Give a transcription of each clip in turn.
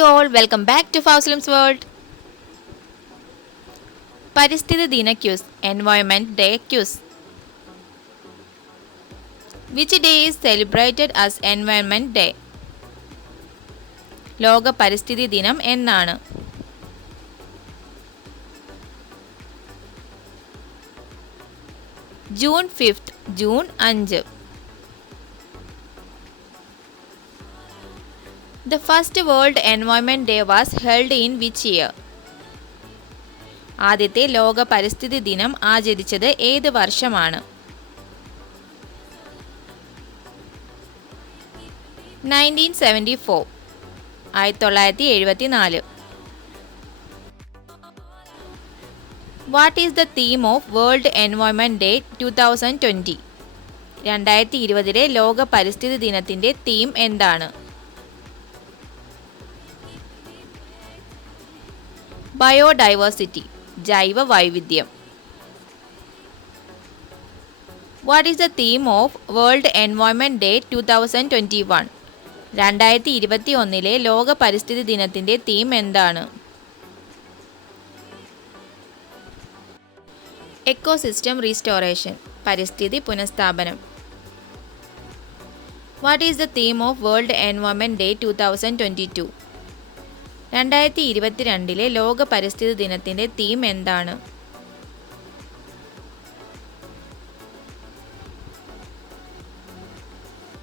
you all, welcome back to FouzLimz World. Parisththi Dina Quiz, Environment Day Quiz. Which day is celebrated as Environment Day? ലോക പരിസ്ഥിതി ദിനം എന്നാണ്? June 5th, June 5. The first World Environment Day was held in which year? ആദ്യത്തെ ലോക പരിസ്ഥിതി ദിനം ആചരിച്ചത് ഏത് വർഷമാണ്? 1974, 1974. What is the theme of World Environment Day 2020? 2020 ലോക പരിസ്ഥിതി ദിനത്തിന്റെ തീം എന്താണ്? ബയോഡൈവേഴ്സിറ്റി, ജൈവ വൈവിധ്യം. What is the theme of world environment day 2021? 2021 ലോക പരിസ്ഥിതി ദിനത്തിൻ്റെ തീം എന്താണ്? എക്കോസിസ്റ്റം റീസ്റ്റോറേഷൻ, പരിസ്ഥിതി പുനഃസ്ഥാപനം. What is the theme of world environment day 2022? 2022 ലോക പരിസ്ഥിതി ദിനത്തിൻ്റെ തീം എന്താണ്?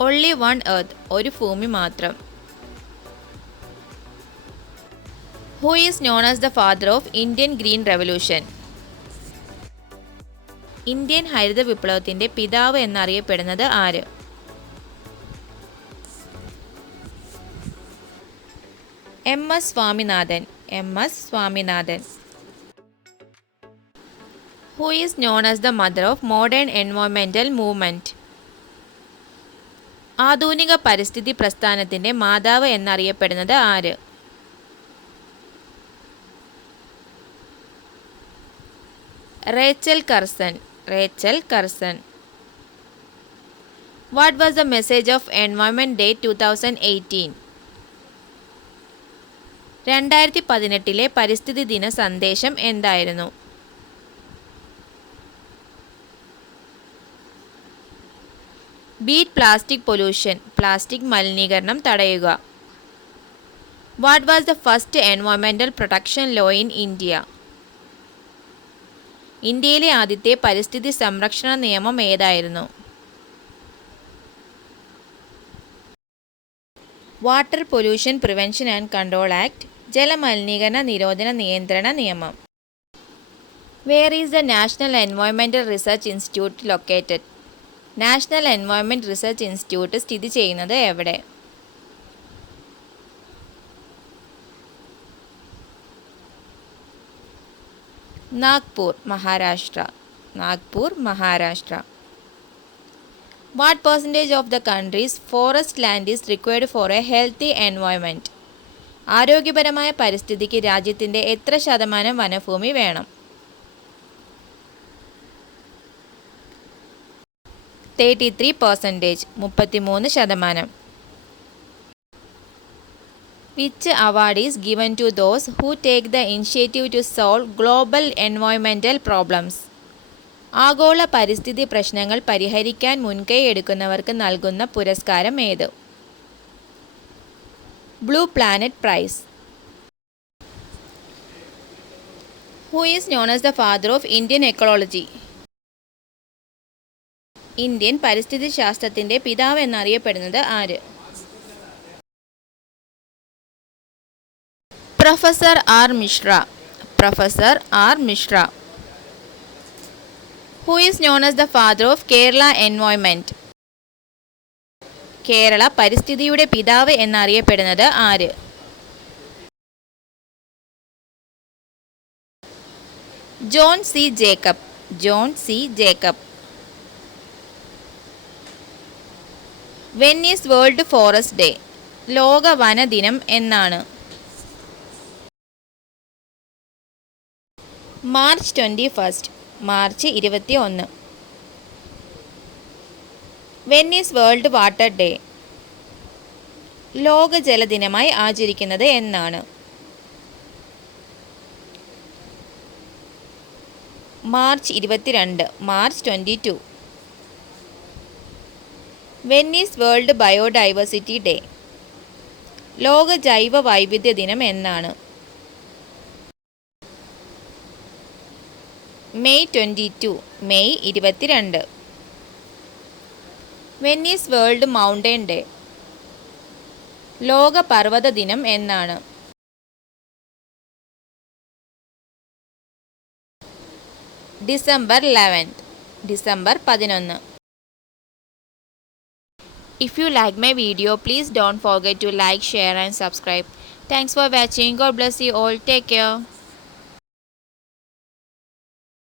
Only one earth, ഒരു ഭൂമി മാത്രം. Who is known as the father of Indian Green Revolution? Indian ഹരിത വിപ്ലവത്തിൻ്റെ പിതാവ് എന്നറിയപ്പെടുന്നത് ആര്? M.S. Swaminathan, M.S. Swaminathan. Who is known as the mother of modern environmental movement? ആധുനിക പരിസ്ഥിതി പ്രസ്ഥാനത്തിൻ്റെ മാതാവ് എന്നറിയപ്പെടുന്നത് ആര്? Rachel Carson, Rachel Carson. What was the message of environment day 2018? 2018 പരിസ്ഥിതി ദിന സന്ദേശം എന്തായിരുന്നു? ബീറ്റ് പ്ലാസ്റ്റിക് പൊല്യൂഷൻ, പ്ലാസ്റ്റിക് മലിനീകരണം തടയുക. What was the first environmental protection law in India? ഇന്ത്യയിലെ ആദ്യത്തെ പരിസ്ഥിതി സംരക്ഷണ നിയമം ഏതായിരുന്നു? Water pollution prevention and control act, ജലമലിനീകരണ നിരോധന നിയന്ത്രണ നിയമം. Where is the national environmental research institute located? National environment research institute സ്ഥിതി ചെയ്യുന്നത് എവിടെ? Nagpur, Maharashtra. Nagpur, Maharashtra. What percentage of the country's forest land is required for a healthy environment? ആരോഗ്യപരമായ പരിസ്ഥിതിക്ക് രാജ്യത്തിൻ്റെ എത്ര ശതമാനം വനഭൂമി വേണം? 33%, 33%. Which award is given to those who take the initiative to solve global environmental problems? ആഗോള പരിസ്ഥിതി പ്രശ്നങ്ങൾ പരിഹരിക്കാൻ മുൻകൈ എടുക്കുന്നവർക്ക് നൽകുന്ന പുരസ്കാരം ഏത്? Blue planet prize. Who is known as the father of Indian ecology? Indian പരിസ്ഥിതി ശാസ്ത്രത്തിൻ്റെ പിതാവ് എന്നറിയപ്പെടുന്നത് ആര്? Professor R Mishra, professor R Mishra. Who is known as the father of Kerala environment? കേരള പരിസ്ഥിതിയുടെ പിതാവ് എന്നറിയപ്പെടുന്നത് ആര്? John C Jacob, John C Jacob. When is World Forest Day? ലോക വന ദിനം എന്നാണ്? March 21, March 21. When is World Water Day? ലോക ജലദിനമായി ആചരിക്കുന്നത് എന്നാണ്? March 22, March 22. When is world biodiversity day? ലോക ജൈവ വൈവിധ്യ ദിനം എന്നാണ്? May 22, May 22. When is world mountain day? ലോക പർവ്വത ദിനം എന്നാണ്? December 11, December 11. If you like my video, please don't forget to like, share and subscribe. Thanks for watching. God bless you all. Take care.